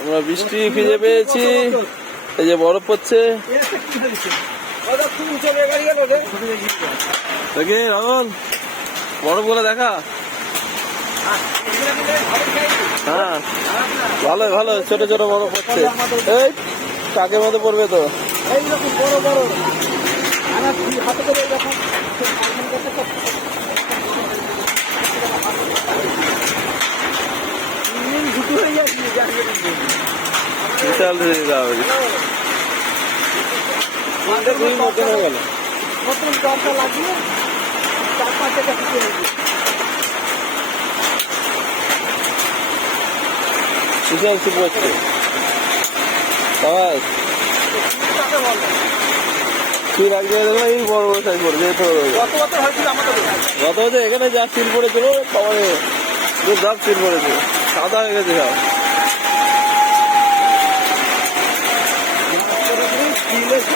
আমরা বৃষ্টি ফিরে পেয়েছি। এই যে বরফ পড়ছে। দেখি, রাহুল বরফগুলো দেখা। হ্যাঁ ভালো ভালো ছোট ছোট বরফ পড়ছে। এই, কাকের মতো পড়বে তো। এইরকম বড় বড় বিশাল হয়ে ফুটে বিশাল তাকে বলে তুই এই বড় বড় সাইজ এই বড় বড়। গত বছর এখানে যা সিল পড়েছিল খুব দাম সিল পড়েছে সাদা হয়ে গেছে সব Thank you.